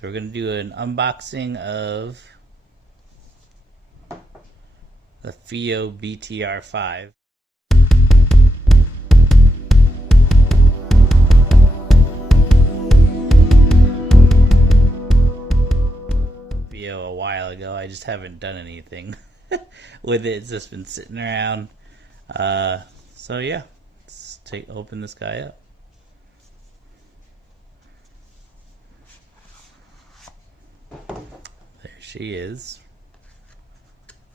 So we're going to do an unboxing of the Fiio BTR5. Fiio a while ago. I just haven't done anything with it. It's just been sitting around. So yeah, let's open this guy up. There she is.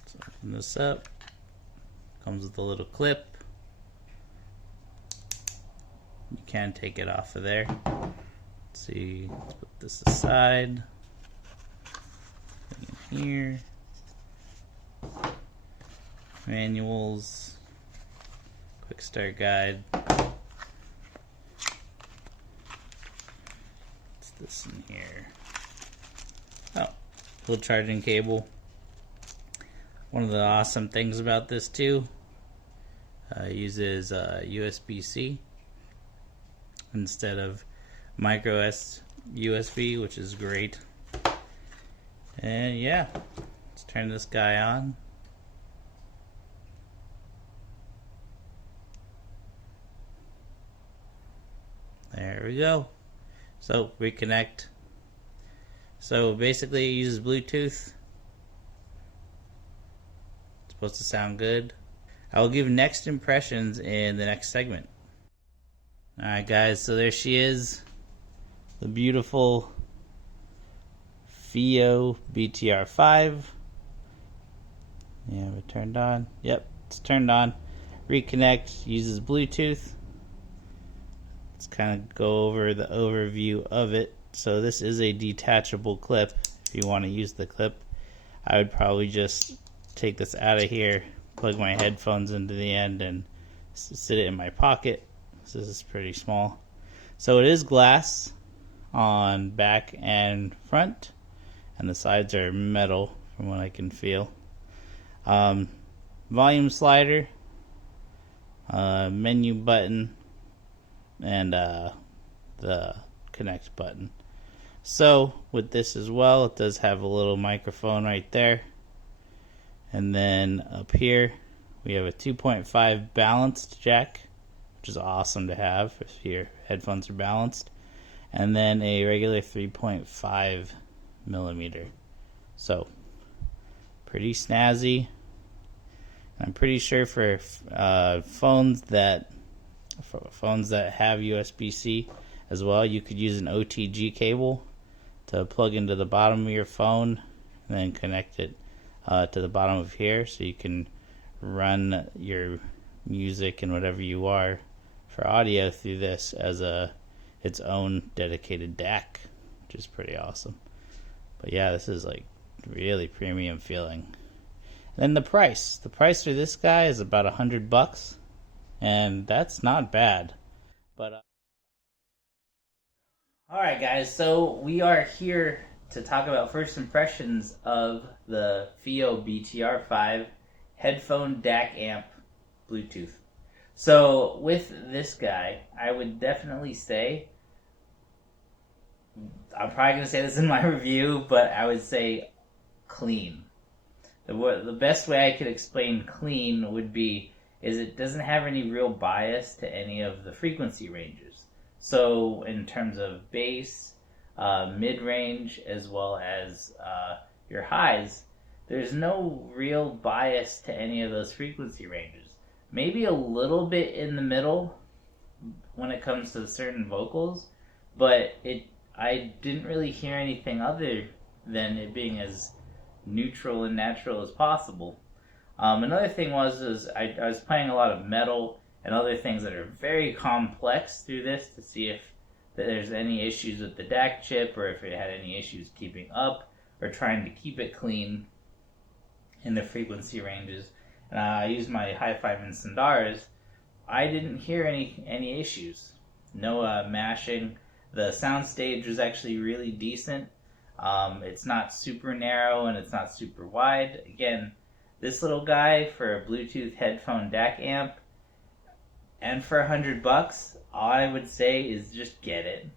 Let's open this up. Comes with a little clip. You can take it off of there. Let's see, let's put this aside. In here. Manuals. Quick start guide. What's this in here? Oh, little charging cable. One of the awesome things about this too, uses USB-C instead of micro USB, which is great. And yeah, let's turn this guy on. There we go. So reconnect. So basically it uses Bluetooth. It's supposed to sound good. I will give next impressions in the next segment. Alright guys, so there she is. The beautiful Fiio BTR5. Yeah, it turned on. Yep, it's turned on. Reconnect, uses Bluetooth. Let's kind of go over the overview of it. So this is a detachable clip. If you want to use the clip, I would probably just take this out of here, plug my headphones into the end, and sit it in my pocket. So this is pretty small. So it is glass on back and front, and the sides are metal from what I can feel. Volume slider, menu button, and the connect button. So with this as well, it does have a little microphone right there, and then up here we have a 2.5 balanced jack, which is awesome to have if your headphones are balanced, and then a regular 3.5 millimeter. So pretty snazzy. I'm pretty sure for phones that have USB-C as well, you could use an OTG cable to plug into the bottom of your phone and then connect it to the bottom of here, so you can run your music and whatever you are for audio through this as its own dedicated DAC, which is pretty awesome. But yeah, this is like really premium feeling. And then the price for this guy is about $100, and that's not bad. But alright guys, so we are here to talk about first impressions of the Fiio BTR5 headphone DAC amp Bluetooth. So with this guy, I would definitely say, I'm probably going to say this in my review, but I would say clean. The best way I could explain clean would be is it doesn't have any real bias to any of the frequency ranges. So in terms of bass, mid-range, as well as your highs, there's no real bias to any of those frequency ranges. Maybe a little bit in the middle when it comes to certain vocals, but I didn't really hear anything other than it being as neutral and natural as possible. Another thing was I was playing a lot of metal and other things that are very complex through this to see if there's any issues with the DAC chip, or if it had any issues keeping up or trying to keep it clean in the frequency ranges. And I used my Hi-Fi and Sandaras. I didn't hear any issues. No mashing. The soundstage was actually really decent. It's not super narrow and it's not super wide. Again, this little guy for a Bluetooth headphone DAC amp, and for $100, all I would say is just get it.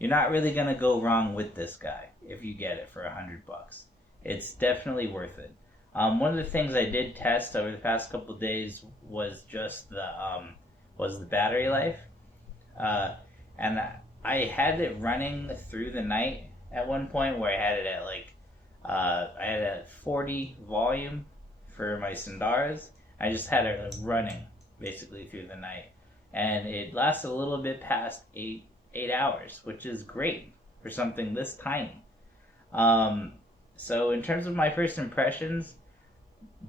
you're not really gonna go wrong with this guy if you get it for $100. It's definitely worth it. One of the things I did test over the past couple of days was just the battery life, and I had it running through the night at one point where I had it at I had it at 40 volume for my Sundaras. I just had it running basically through the night, and it lasted a little bit past eight hours, which is great for something this tiny. So in terms of my first impressions,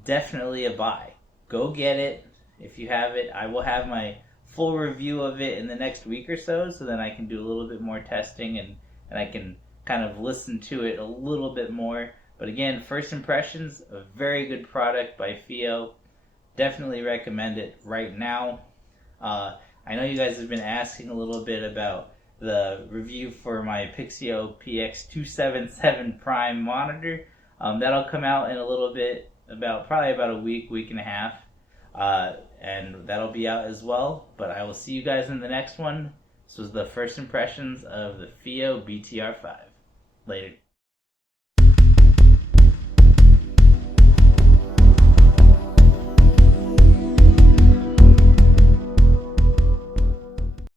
definitely a buy. Go get it if you have it. I will have my full review of it in the next week or so then I can do a little bit more testing and I can kind of listen to it a little bit more. But again, first impressions, a very good product by Fiio. Definitely recommend it right now. I know you guys have been asking a little bit about the review for my Pixio PX277 Prime monitor. That'll come out in a little bit, probably about a week and a half. And that'll be out as well. But I will see you guys in the next one. This was the first impressions of the Fiio BTR5. Later.